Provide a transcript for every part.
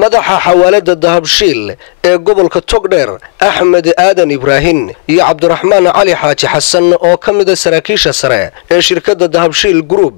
madaxa xawaalada dahabshiil ee gobolka Togdheer Axmed Aadan Ibraahin iyo Cabdiraxmaan Cali Xaaji Xasan oo ka mid ah saraakiisha sare ee shirkadda Dahabshiil Group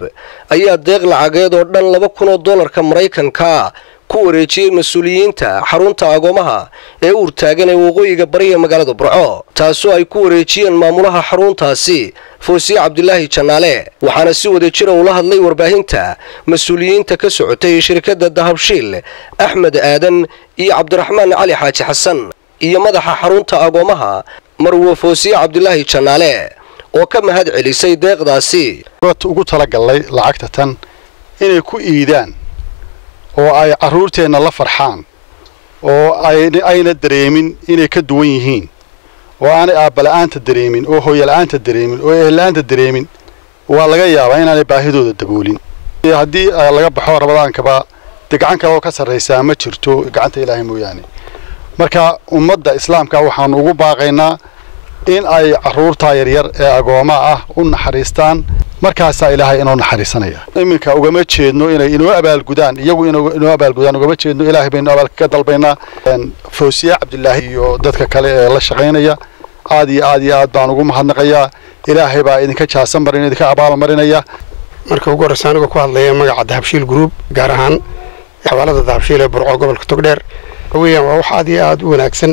ayaa deeq lacageed oo dhan $2,000 Mareykanka ku wareejiyay mas'uuliyiinta xarunta agoomaha ee urtaagan ee waqooyiga bariga magaalada Burco taasoo ay ku wareejiyeen maamulaha xaruntaasi Foosiye Cabdilaahi Janaale waxaana si wada jir ula hadlay warbaahinta mas'uuliyiinta ka socotay shirkadda Dahabshiil Axmed Aadan iyo Cabdiraxmaan Cali Xaaji Xasan iyo madaxa xarunta agoomaha Marwo Foosiye Cabdilaahi Janaale oo ka mahad celisay deeqdaasi ugu talagalay lacagta tan inay ku iidaan oo ay caruurteena la farxaan oo ayna dareemin inay ka duwan yihiin oo aanay aabala'aanta dareemin oo hooyala'aanta dareemin oo ehela'aanta dareemin waa laga yaabaa inaanay baahidooda daboolin haddii laga baxo rabadaankaba gacan kale oo ka sarreysaa ma jirto gacanta ilaahay mooyaane marka ummadda islaamka waxaan ugu baaqaynaa in ay caruurta yaryar ee agooma ah u naxariistaan markaas ilaahay inoo naxariisanaya iminka ugama jeedno inay inoo abaalgudaan iyagu inoo abaalgudaan ugama jeedno ilaahay baynu abaal ka dalbaynaa Foosiye Cabdilaahi iyo dadka kale ee la shaqeynaya aad iyo aad baan ugu mahadnaqayaa ilaahay baa idinka jaasan marin idinka abaal marinaya marka ugu horreysaan uga ku hadlaya magaca Dahabshiil Group gaar ahaan xawaalada Dahabshiil ee Burco gobolka Togdheer weeyaan waa wax aad iyo aad u wanaagsan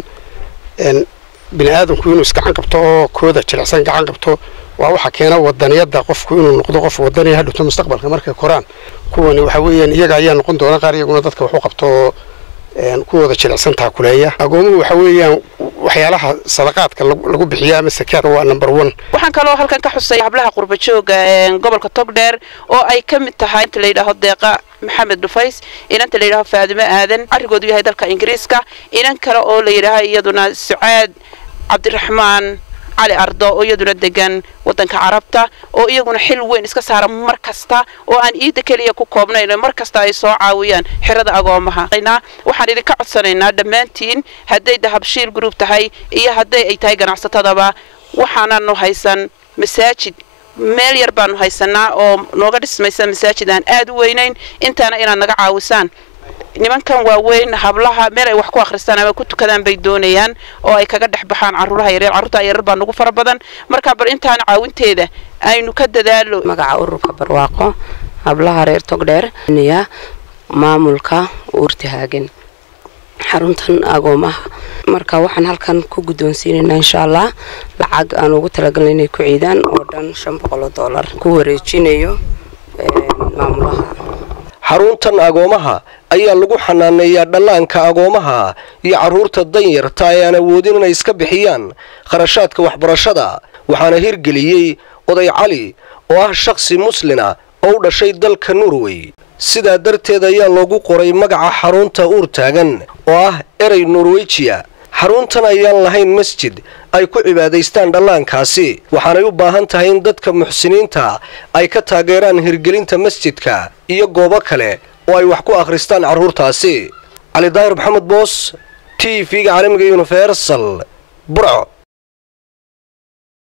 bini'aadamku inuu iska gacan qabto oo kooda jilicsan gacan qabto waa waxa keena wadaniyada qofku inuu noqdo qof wadani ah dhigto mustaqbalka markay koraan kuwani waxa weeyaan iyaga ayaa noqon doona qaar iyaguna dadka wax u qabto kuwada jilicsan taa kuleeya agoomuhu waxa weeyaan waxyaalaha sadaqaadka lagu bixiyo ama sakaadka waa number 1 waxaan kaloo halkan ka xusay hablaha qurba jooga gobolka Togdheer oo ay ka mid tahay inta la yiraahdo Deeqa Maxamed Dufays inta la yiraahdo Faadimo Aadan arigoodu yahay dalka Ingiriiska inan kale oo la yiraahdo iyaduna Sucaad Cabdiraxmaan علي أرض ويدنا دجان وطن كعربته ويجونا حلوين إسكسارة مركزتا وأن إيد كليه كوكبنا إلى مركزتا يسوع عويان حرد أقامها قينا وحنا إذا كعصرنا دمانتين هدي Dahabshiil Group تهاي إيه هدي أي تاي جناح ستضبا وحنا إنه هيسن مساجد مال يربان هيسنا أو نوقد اسمه مساجد أن أدوينين أنت أنا إلى نجع عوسان nimankan waaweyn hablaha meel ay wax ku akhristaan ama ku tukadaan bay doonayaan oo ay kaga dhaxbaxaan caruuraha yaryar caruurta yaryar baa ugu fara badan marka bar intaan caawinteeda aynu ka dadaalo magaca ururka barwaaqo hablaha reer Togdheer niya maamulka urtihaagan xaruntan agoomaha marka waxaan halkan ku gudoonsiinaynaa insha Allah lacag aan ugu talagalnay inay ku ciidaan oo dhan $500 ku wareejinayo maamulaha xaruntan agoomaha ayaa lagu xanaaneeyaa dhallaanka agoomaha iyo caruurta danyarta ee aan awoodin inay iska bixiyaan kharashaadka waxbarashada waxaana hirgeliyay oday Cali oo ah shakhsi muslina oo u dhashay dalka Norway sidaa darteed ayaa loogu qoray magaca xarunta urtaagan oo ah erey Norwegian xaruntan ayaan lahayn masjid ay ku cibaadaystaan dhallaankaasi waxaanay u baahan tahay in dadka muxsiniinta ay ka taageeraan hirgelinta masjidka iyo goobo kale oo ay wax ku akhristaan caruurtaasi Ali Daahir Maxamed Boos TV-ga caalamiga Universal Burco